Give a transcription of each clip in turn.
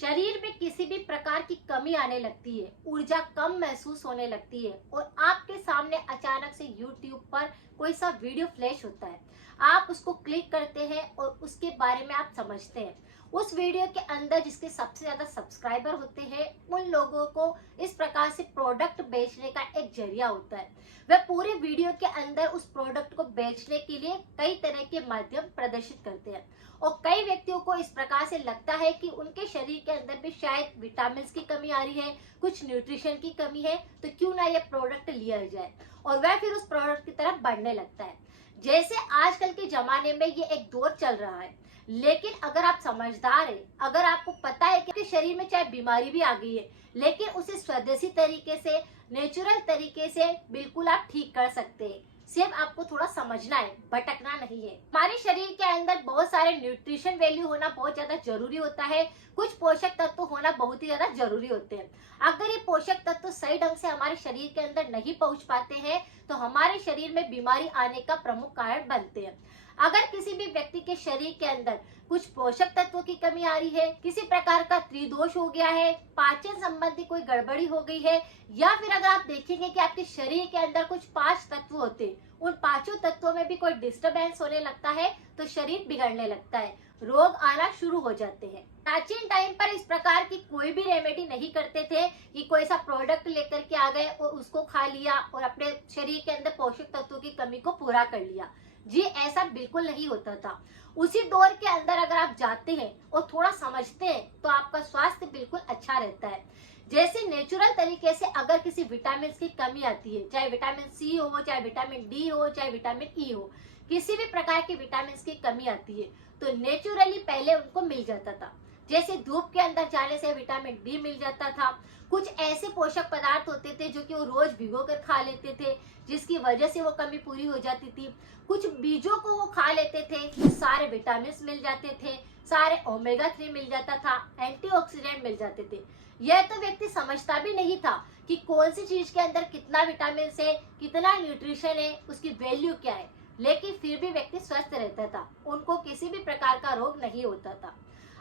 शरीर में किसी भी प्रकार की कमी आने लगती है, ऊर्जा कम महसूस होने लगती है और आपके सामने अचानक से YouTube पर कोई सा वीडियो फ्लैश होता है। आप उसको क्लिक करते हैं और उसके बारे में आप समझते हैं। उस वीडियो के अंदर जिसके सबसे ज्यादा सब्सक्राइबर होते हैं, उन लोगों को इस प्रकार से प्रोडक्ट बेचने का एक जरिया होता है। वह पूरे वीडियो के अंदर उस प्रोडक्ट को बेचने के लिए कई तरह के माध्यम प्रदर्शित करते हैं और कई व्यक्तियों को इस प्रकार से लगता है कि उनके शरीर के अंदर भी शायद विटामिन की कमी आ रही है, कुछ न्यूट्रिशन की कमी है, तो क्यों ना ये प्रोडक्ट लिया जाए और वह फिर उस प्रोडक्ट की तरफ बढ़ने लगता है। जैसे आजकल के जमाने में ये एक दौर चल रहा है, लेकिन अगर आप समझदार है, अगर आपको पता है कि शरीर में चाहे बीमारी भी आ गई है, लेकिन उसे स्वदेशी तरीके से, नेचुरल तरीके से बिल्कुल आप ठीक कर सकते हैं। सिर्फ आपको थोड़ा समझना है, भटकना नहीं है। हमारे शरीर के अंदर बहुत सारे न्यूट्रिशन वैल्यू होना बहुत ज्यादा जरूरी होता है, कुछ पोषक तत्व होना बहुत ही ज्यादा जरूरी होते हैं। अगर ये पोषक तत्व सही ढंग से हमारे शरीर के अंदर नहीं पहुंच पाते हैं, तो हमारे शरीर में बीमारी आने का प्रमुख कारण बनते हैं। अगर किसी भी व्यक्ति के शरीर के अंदर कुछ पोषक तत्वों की कमी आ रही है, किसी प्रकार का त्रिदोष हो गया है, पाचन संबंधी कोई गड़बड़ी हो गई है, या फिर अगर आप देखेंगे कि आपके शरीर के अंदर कुछ 5 तत्व होते हैं, उन पांचों तत्वों में भी कोई डिस्टरबेंस होने लगता है, तो शरीर बिगड़ने लगता है, रोग आना शुरू हो जाते हैं। प्राचीन टाइम पर इस प्रकार की कोई भी रेमेडी नहीं करते थे कि कोई सा प्रोडक्ट लेकर के आ गए और उसको खा लिया और अपने शरीर के अंदर पोषक तत्वों की कमी को पूरा कर लिया। जी, ऐसा बिल्कुल नहीं होता था। उसी दौर के अंदर अगर आप जाते हैं और थोड़ा समझते हैं, तो आपका स्वास्थ्य बिल्कुल अच्छा रहता है। जैसे नेचुरल तरीके से अगर किसी विटामिन की कमी आती है, चाहे विटामिन सी हो, चाहे विटामिन डी हो, चाहे विटामिन ई हो, किसी भी प्रकार की विटामिन की कमी आती है, तो नेचुरली पहले उनको मिल जाता था। जैसे धूप के अंदर जाने से विटामिन डी मिल जाता था। कुछ ऐसे पोषक पदार्थ होते थे जो कि वो रोज भिगो कर खा लेते थे, जिसकी वजह से वो कमी पूरी हो जाती थी। कुछ बीजों को वो खा लेते थे तो सारे विटामिन मिल जाते थे, सारे ओमेगा 3 मिल जाता था, एंटीऑक्सीडेंट मिल जाते थे। यह तो व्यक्ति समझता भी नहीं था कि कौन सी चीज के अंदर कितना विटामिन है, कितना न्यूट्रिशन है, उसकी वैल्यू क्या है, लेकिन फिर भी व्यक्ति स्वस्थ रहता था, उनको किसी भी प्रकार का रोग नहीं होता था।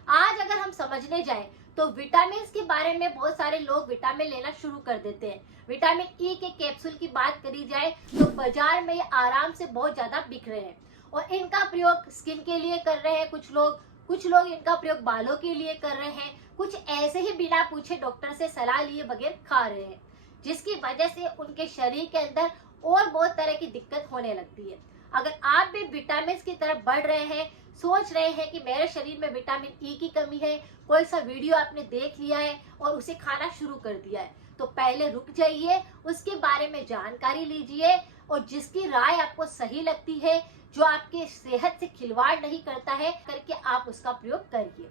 आज अगर हम समझने जाएं तो विटामिन के बारे में बहुत सारे लोग विटामिन लेना शुरू कर देते हैं। विटामिन ई के कैप्सूल की बात करी जाए तो बाजार में ये आराम से बहुत ज्यादा बिक रहे हैं और इनका प्रयोग स्किन के लिए कर रहे हैं कुछ लोग इनका प्रयोग बालों के लिए कर रहे हैं, कुछ ऐसे ही बिना पूछे डॉक्टर से सलाह लिए बगैर खा रहे हैं, जिसकी वजह से उनके शरीर के अंदर और बहुत तरह की दिक्कत होने लगती है। अगर आप भी विटामिन की तरफ बढ़ रहे हैं, सोच रहे हैं कि मेरे शरीर में विटामिन ई की कमी है, कोई सा वीडियो आपने देख लिया है और उसे खाना शुरू कर दिया है, तो पहले रुक जाइए, उसके बारे में जानकारी लीजिए और जिसकी राय आपको सही लगती है, जो आपके सेहत से खिलवाड़ नहीं करता है, करके आप उसका प्रयोग करिए।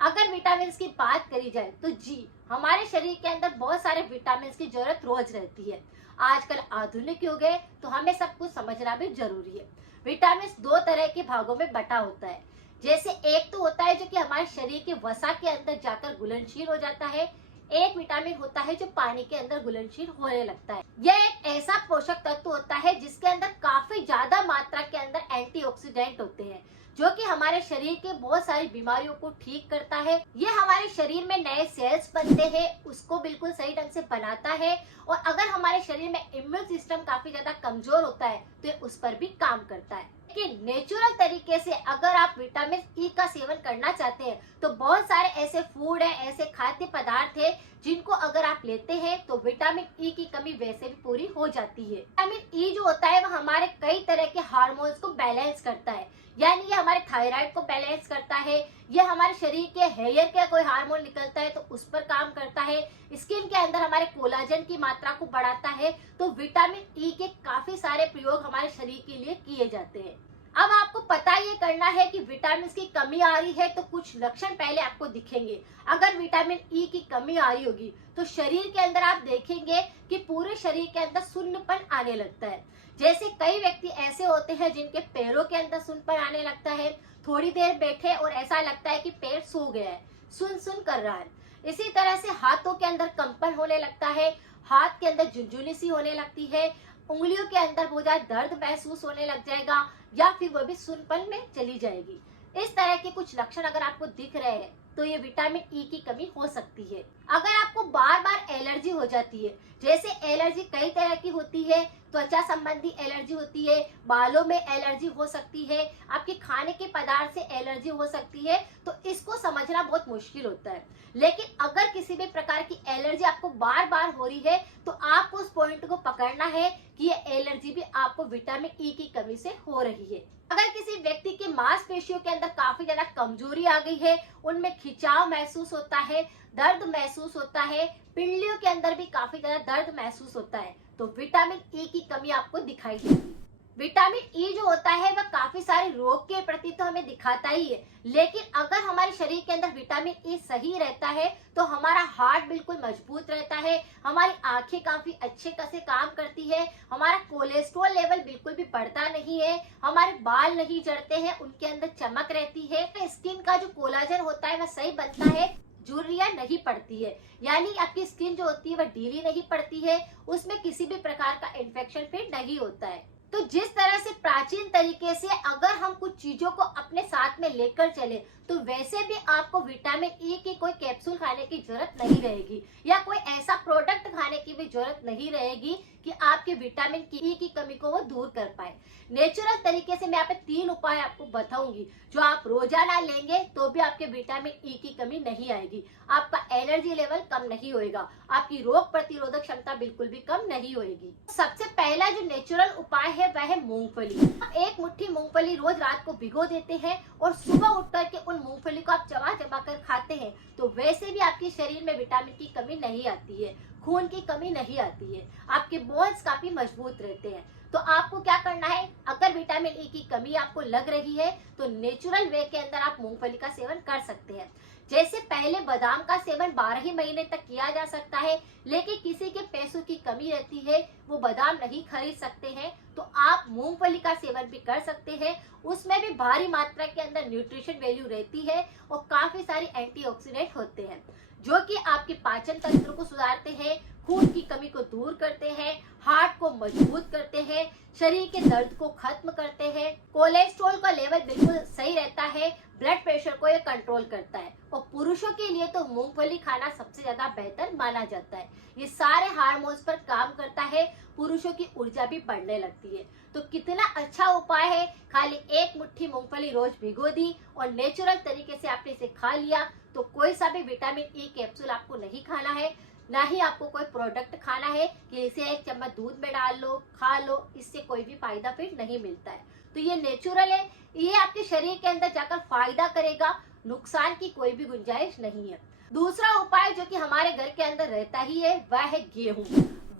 अगर विटामिन की बात करी जाए तो जी, हमारे शरीर के अंदर बहुत सारे विटामिन की जरूरत रोज रहती है। आजकल आधुनिक युग है, तो हमें सब कुछ समझना भी जरूरी है। विटामिन 2 तरह के भागों में बटा होता है। जैसे एक तो होता है जो कि हमारे शरीर के वसा के अंदर जाकर घुलनशील हो जाता है, एक विटामिन होता है जो पानी के अंदर घुलनशील होने लगता है। यह एक ऐसा पोषक तत्व होता है जिसके अंदर काफी ज्यादा मात्रा के अंदर एंटीऑक्सीडेंट होते हैं, जो कि हमारे शरीर के बहुत सारी बीमारियों को ठीक करता है। ये हमारे शरीर में नए सेल्स बनते हैं, उसको बिल्कुल सही ढंग से बनाता है। और अगर हमारे शरीर में इम्यून सिस्टम काफी ज्यादा कमजोर होता है, तो ये उस पर भी काम करता है। लेकिन नेचुरल तरीके से अगर आप विटामिन ई का सेवन करना चाहते हैं, तो बहुत सारे ऐसे फूड है, ऐसे खाद्य पदार्थ है, जिनको अगर आप लेते हैं तो विटामिन ई की कमी वैसे भी पूरी हो जाती है। विटामिन ई जो होता है, वह हमारे कई तरह के हार्मोन्स को बैलेंस करता है, यानी ये हमारे थायराइड को बैलेंस करता है, ये हमारे शरीर के हेयर का कोई हार्मोन निकलता है तो उस पर काम करता है, स्किन के अंदर हमारे कोलाजन की मात्रा को बढ़ाता है। तो विटामिन ई के काफी सारे प्रयोग हमारे शरीर के लिए किए जाते हैं। अब आपको पता ये करना है कि विटामिन की कमी आ रही है, तो कुछ लक्षण पहले आपको दिखेंगे। अगर विटामिन ई की कमी आ रही होगी तो शरीर के अंदर आप देखेंगे कि पूरे शरीर के अंदर सुन्नपन आने लगता है। जैसे कई व्यक्ति ऐसे होते हैं जिनके पैरों के अंदर सुन्नपन आने लगता है, थोड़ी देर बैठे और ऐसा लगता है कि पैर सो गया है, सुन सुन कर रहा है। इसी तरह से हाथों के अंदर कंपन होने लगता है, हाथ के अंदर झुनझुनी सी होने लगती है, उंगलियों के अंदर बहुत ज्यादा दर्द महसूस होने लग जाएगा, या फिर वो भी सुनपन में चली जाएगी। इस तरह के कुछ लक्षण अगर आपको दिख रहे हैं, तो ये विटामिन ई की कमी हो सकती है। अगर आपको बार बार एलर्जी हो जाती है, जैसे एलर्जी कई तरह की होती है, त्वचा संबंधी एलर्जी होती है, बालों में एलर्जी हो सकती है, आपके खाने के पदार्थ से एलर्जी हो सकती है, तो इसको समझना बहुत मुश्किल होता है। लेकिन अगर किसी भी प्रकार की एलर्जी आपको बार बार हो रही है, तो आपको उस पॉइंट को पकड़ना है कि ये एलर्जी भी आपको विटामिन ई की कमी से हो रही है। अगर किसी व्यक्ति की मांसपेशियों के अंदर काफी ज्यादा कमजोरी आ गई है, उनमें खिंचाव महसूस होता है, दर्द महसूस होता है, पिंडलियों के अंदर भी काफी ज्यादा दर्द महसूस होता है, तो विटामिन ई की कमी आपको दिखाई देगी। विटामिन ई जो होता है वह काफी सारे रोग के प्रति तो हमें दिखाता ही है, लेकिन अगर हमारे शरीर के अंदर विटामिन ई सही रहता है तो हमारा हार्ट बिल्कुल मजबूत रहता है, हमारी आंखें काफी अच्छे से काम करती है, हमारा कोलेस्ट्रॉल लेवल बिल्कुल भी बढ़ता नहीं है, हमारे बाल नहीं झड़ते हैं, उनके अंदर चमक रहती है, स्किन का जो कोलाजन होता है वह सही बनता है, झुर्रियां नहीं पड़ती है, यानी आपकी स्किन जो होती है वह ढीली नहीं पड़ती है, उसमें किसी भी प्रकार का इन्फेक्शन फिर नहीं होता है। तो जिस तरह से प्राचीन तरीके से अगर हम कुछ चीजों को अपने साथ में लेकर चले, तो वैसे भी आपको विटामिन ई की कोई कैप्सूल खाने की जरूरत नहीं रहेगी या कोई ऐसा प्रोडक्ट खाने की भी जरूरत नहीं रहेगी कि आपके विटामिन ई की कमी को वो दूर कर पाए। नेचुरल तरीके से मैं यहाँ पे 3 उपाय आपको बताऊंगी जो आप रोजाना लेंगे तो भी आपके विटामिन ई की कमी नहीं आएगी, आपका एनर्जी लेवल कम नहीं होएगा, आपकी रोग प्रतिरोधक क्षमता बिल्कुल भी कम नहीं होएगी। सबसे पहला जो नेचुरल उपाय है वह है मूंगफली। आप 1 मुट्ठी मूंगफली रोज रात को भिगो देते हैं और सुबह उठ करके उन मूंगफली को आप चबा चबा कर खाते हैं, तो वैसे भी आपके शरीर में विटामिन की कमी नहीं आती है, खून की कमी नहीं आती है, आपके बोन्स काफी मजबूत रहते हैं। तो आपको क्या करना है, अगर विटामिन ई की कमी आपको लग रही है तो नेचुरल वे के अंदर आप मूंगफली का सेवन कर सकते हैं। जैसे पहले बादाम का सेवन 12 ही महीने तक किया जा सकता है, लेकिन किसी के पैसों की कमी रहती है, वो बादाम नहीं खरीद सकते हैं, तो आप मूंगफली का सेवन भी कर सकते हैं। उसमें भी भारी मात्रा के अंदर न्यूट्रिशन वैल्यू रहती है और काफी सारी एंटीऑक्सीडेंट होते हैं जो कि आपके पाचन तंत्र को सुधारते हैं, खून की कमी को दूर करते हैं, हार्ट को मजबूत करते हैं, शरीर के दर्द को खत्म करते हैं, कोलेस्ट्रॉल का लेवल बिल्कुल सही रहता है, ब्लड प्रेशर को ये कंट्रोल करता है। और पुरुषों के लिए तो मूंगफली खाना सबसे ज्यादा बेहतर माना जाता है, ये सारे हार्मोन्स पर काम करता है, पुरुषों की ऊर्जा भी बढ़ने लगती है। तो कितना अच्छा उपाय है, खाली 1 मुट्ठी मूंगफली रोज भिगो दी और नेचुरल तरीके से आपने इसे खा लिया, तो कोई सा भी विटामिन ई कैप्सूल आपको नहीं खाना है, ना ही आपको कोई प्रोडक्ट खाना है कि इसे 1 चम्मच दूध में डाल लो खा लो, इससे कोई भी फायदा फिर नहीं मिलता है। तो ये नेचुरल है, ये आपके शरीर के अंदर जाकर फायदा करेगा, नुकसान की कोई भी गुंजाइश नहीं है। दूसरा उपाय जो कि हमारे घर के अंदर रहता ही है वह है गेहूं,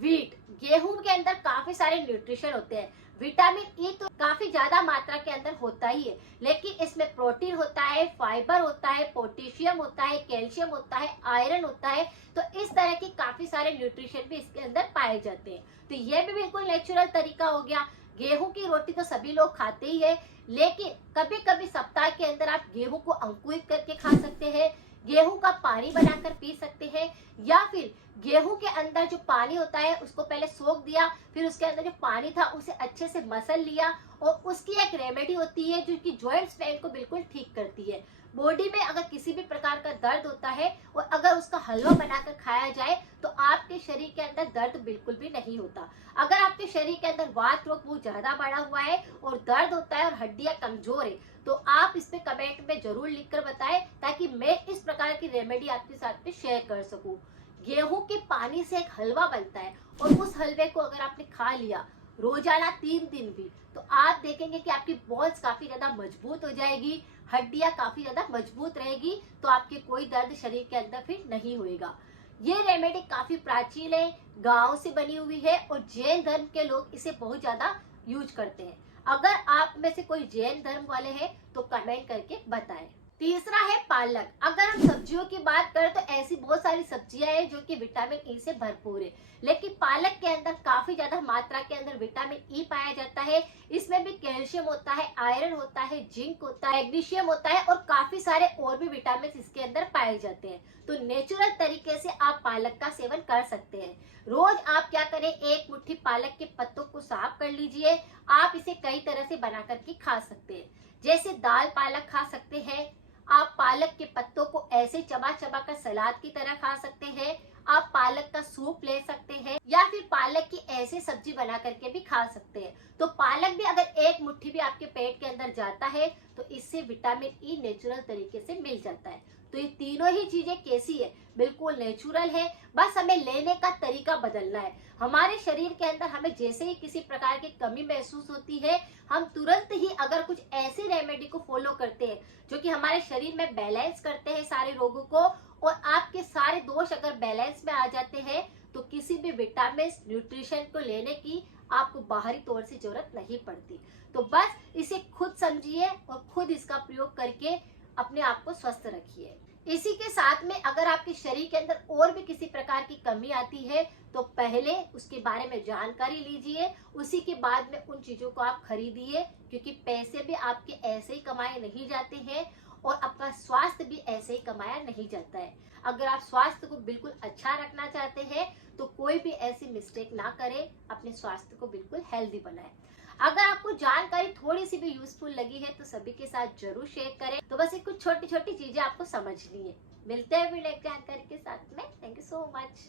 वीट। गेहूं के अंदर काफी सारे न्यूट्रिशन होते हैं, विटामिन ई तो काफी ज्यादा मात्रा के अंदर होता ही है, लेकिन इसमें प्रोटीन होता है, फाइबर होता है, पोटेशियम होता है, कैल्शियम होता है, आयरन होता है, तो इस तरह की काफी सारे न्यूट्रिशन भी इसके अंदर पाए जाते हैं। तो ये भी बिल्कुल नेचुरल तरीका हो गया। गेहूं की रोटी तो सभी लोग खाते ही है, लेकिन कभी कभी सप्ताह के अंदर आप गेहूं को अंकुरित करके खा सकते हैं, गेहूं का पानी बनाकर पी सकते हैं, या फिर गेहूं के अंदर जो पानी होता है उसको पहले सोख दिया, फिर उसके अंदर जो पानी था उसे अच्छे से मसल लिया, और उसकी एक रेमेडी होती है जो कि जॉइंट पेन को बिल्कुल ठीक करती है। बॉडी में अगर किसी भी प्रकार का दर्द होता है और अगर उसका हलवा बनाकर खाया जाए तो आपके शरीर के अंदर दर्द बिल्कुल भी नहीं होता। अगर आपके शरीर के अंदर वात रोग बहुत ज्यादा बढ़ा हुआ है और दर्द होता है और हड्डियां कमजोर है, तो आप इस पे कमेंट में जरूर लिखकर बताएं, ताकि मैं इस प्रकार की रेमेडी आपके साथ में शेयर कर सकूं। गेहूं के पानी से एक हलवा बनता है और उस हलवे को अगर आपने खा लिया रोजाना 3 दिन भी, तो आप देखेंगे कि आपकी बोन्स काफी ज्यादा मजबूत हो जाएगी, हड्डियां काफी ज्यादा मजबूत रहेगी, तो आपके कोई दर्द शरीर के अंदर फिर नहीं होएगा। ये रेमेडी काफी प्राचीन है, गांव से बनी हुई है और जैन धर्म के लोग इसे बहुत ज्यादा यूज करते हैं। अगर आप में से कोई जैन धर्म वाले हैं तो कमेंट करके बताएं। तीसरा है पालक। अगर हम सब्जियों की बात करें तो ऐसी बहुत सारी सब्जियां हैं जो कि विटामिन ई से भरपूर है, लेकिन पालक के अंदर काफी ज्यादा मात्रा के अंदर विटामिन ई पाया जाता है। इसमें भी कैल्शियम होता है, आयरन होता है, जिंक होता है, मैग्नीशियम होता है और काफी सारे और भी विटामिन इसके अंदर पाए जाते हैं। तो नेचुरल तरीके से आप पालक का सेवन कर सकते हैं। रोज आप क्या करें, 1 मुट्ठी पालक के पत्तों को साफ कर लीजिए। आप इसे कई तरह से बना करके खा सकते हैं, जैसे दाल पालक खा सकते हैं, आप पालक के पत्तों को ऐसे चबा चबा कर सलाद की तरह खा सकते हैं। आप पालक का सूप ले सकते हैं या फिर पालक की ऐसी सब्जी बना करके भी खा सकते हैं। तो पालक भी अगर एक मुट्ठी भी आपके पेट के अंदर जाता है तो इससे विटामिन ई नेचुरल तरीके से मिल जाता है। तो ये तीनों ही चीजें कैसी है, बिल्कुल नेचुरल है, बस हमें लेने का तरीका बदलना है। हमारे शरीर के अंदर हमें जैसे ही किसी प्रकार की कमी महसूस होती है, हम तुरंत ही अगर कुछ ऐसी रेमेडी को फॉलो करते हैं जो कि हमारे शरीर में बैलेंस करते हैं सारे रोगों को, और आपके सारे दोष अगर बैलेंस में आ जाते हैं, तो किसी भी विटामिन न्यूट्रिशन को लेने की आपको बाहरी तौर से जरूरत नहीं पड़ती। तो बस इसे खुद समझिए और खुद इसका प्रयोग करके अपने आप को स्वस्थ रखिए। इसी के साथ में अगर आपके शरीर के अंदर और भी किसी प्रकार की कमी आती है तो पहले उसके बारे में जानकारी लीजिए, उसी के बाद में उन चीजों को आप खरीदिए, क्योंकि पैसे भी आपके ऐसे ही कमाए नहीं जाते हैं और आपका स्वास्थ्य भी ऐसे ही कमाया नहीं जाता है। अगर आप स्वास्थ्य को बिल्कुल अच्छा रखना चाहते हैं तो कोई भी ऐसी मिस्टेक ना करें, अपने स्वास्थ्य को बिल्कुल हेल्दी बनाएं। अगर आपको जानकारी थोड़ी सी भी यूजफुल लगी है तो सभी के साथ जरूर शेयर करें। तो बस ये कुछ छोटी छोटी चीजें आपको समझनी है। मिलते हैं फिर एक जानकारी के साथ में। Thank you so much.